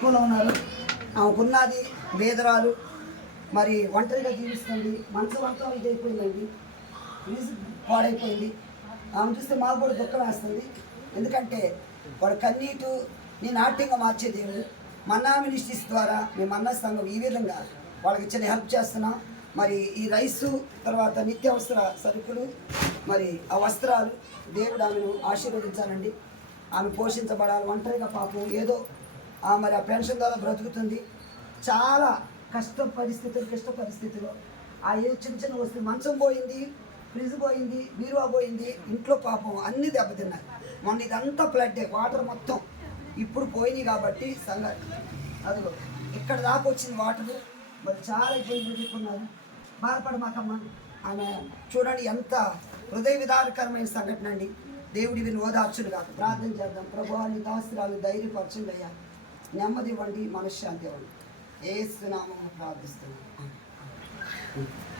దుఃఖంలో ఉన్నారు. ఆమెకున్నది వేదరాలు, మరి ఒంటరిగా జీవిస్తుంది. మనసు అంతా ఇదైపోయిందండి, పాడైపోయింది. ఆమె చూస్తే మాకు కూడా దుఃఖం వేస్తుంది. ఎందుకంటే వాడు కన్నీటు నీ నాట్యంగా మార్చే దేవుడు. మన్నా మినిస్ట్రీస్ ద్వారా మేము మన్నా సంఘం ఈ విధంగా వాళ్ళకి చిన్న హెల్ప్ చేస్తున్నాం. మరి ఈ రైసు, తర్వాత నిత్యావసర సరుకులు, మరి ఆ వస్త్రాలు దేవుడు ఆమెను ఆశీర్వదించాలండి. ఆమె పోషించబడాలి. ఒంటరిగా పాపం ఏదో మరి ఆ పెన్షన్ ద్వారా బ్రతుకుతుంది. చాలా క్లిష్ట పరిస్థితుల్లో ఆ ఏ చిన్న చిన్న వస్తువులు, మంచం పోయింది, ఫ్రిడ్జ్ పోయింది, బీరువా పోయింది, ఇంట్లో పాపం అన్నీ దెబ్బతిన్నాయి. మొన్న ఇదంతా ఫ్లడ్, వాటర్ మొత్తం ఇప్పుడు పోయినాయి. కాబట్టి సంగతి అదిగో ఇక్కడ దాకా వచ్చింది వాటరు. మరి చాలా ఇబ్బంది పెట్టుకున్నారు. బాధపడమాకమ్మ. ఆమె చూడండి ఎంత హృదయ విదారకరమైన సంఘటన అండి. దేవుడి వీళ్ళు ఓదార్చుడు కాదు. ప్రార్థన చేద్దాం. ప్రభువా నీ దాసురాలు ధైర్యపరచండి అయ్యా, నెమ్మది ఇవ్వండి, మనశ్శాంతి ఇవ్వండి. యేసు నామమున ప్రార్థిస్తున్నాను.